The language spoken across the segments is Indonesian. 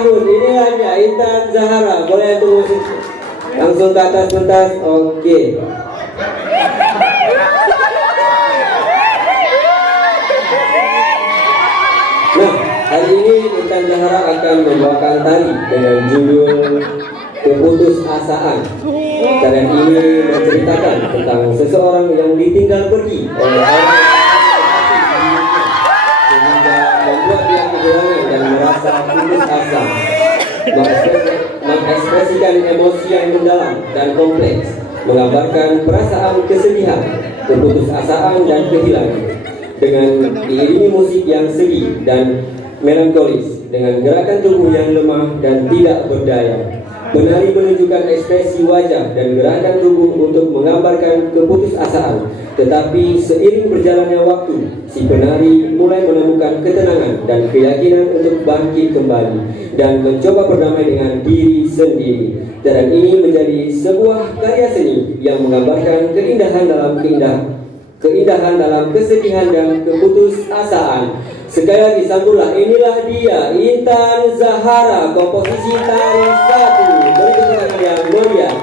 sambut, inilah dia Intan Zahara. Boleh tunggu langsung ke atas pentas. Oke. Nah, hari ini Intan Zahara akan membawakan tari dengan judul Keputusasaan. Tarian ini menceritakan tentang seseorang yang ditinggal pergi oleh orang sehingga membuat dia kehilangan dan merasa putus asa, mengekspresikan emosi yang mendalam dan kompleks, menggambarkan perasaan kesedihan, keputusasaan dan kehilangan dengan diiringi musik yang sedih dan melankolis dengan gerakan tubuh yang lemah dan tidak berdaya. Penari menunjukkan ekspresi wajah dan gerakan tubuh untuk menggambarkan keputusasaan. Tetapi seiring berjalannya waktu, si penari mulai menemukan ketenangan dan keyakinan untuk bangkit kembali dan mencoba berdamai dengan diri sendiri. Dan ini menjadi sebuah karya seni yang menggambarkan keindahan dalam kesedihan dan keputusasaan. Sekali lagi sambutlah, inilah dia Intan Zahara, komposisi tari 1. Beri tepuk tangan yang meriah.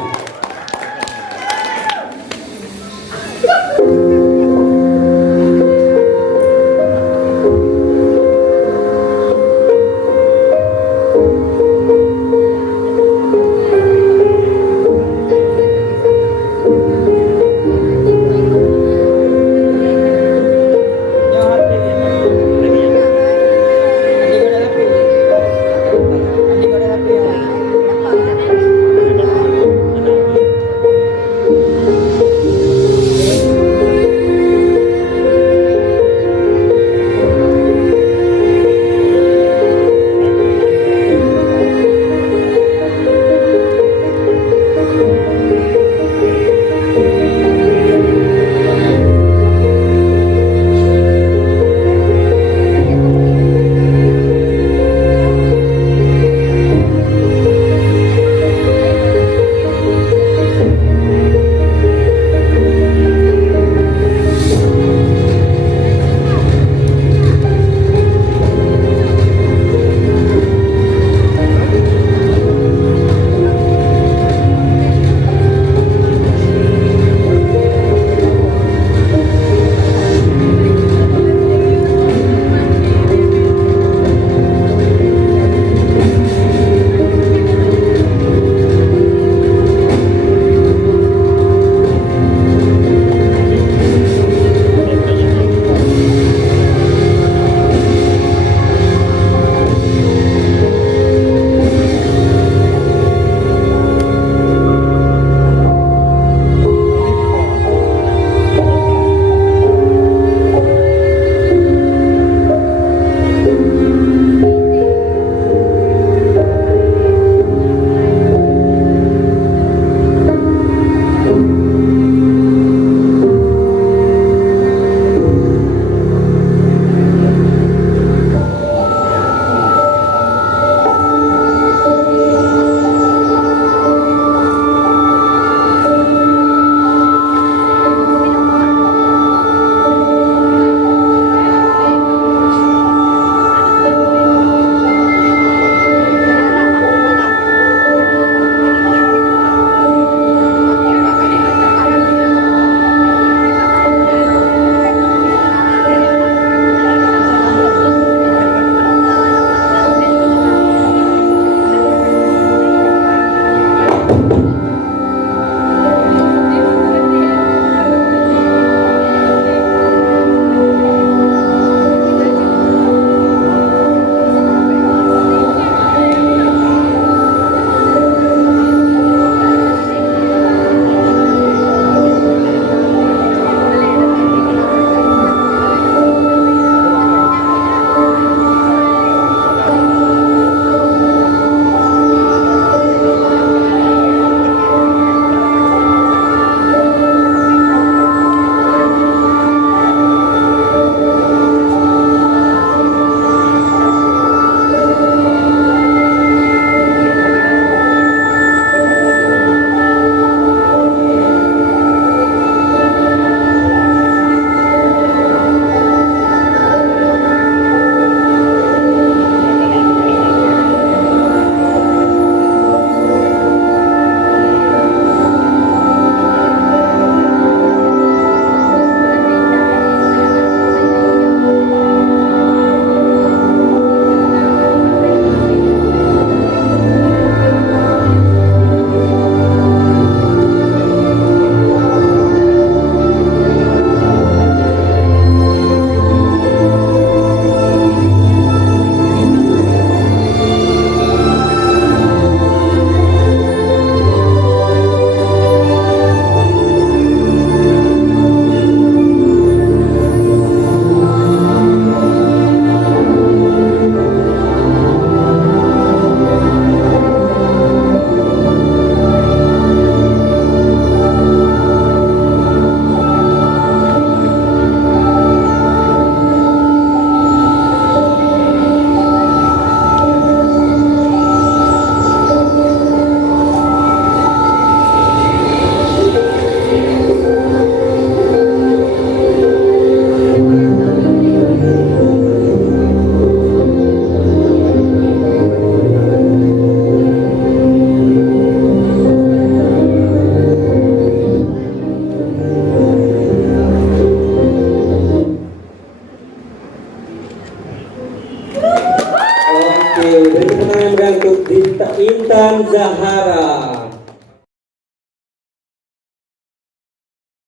Oke, beri tepuk tangan yang meriah untuk Intan Zahara.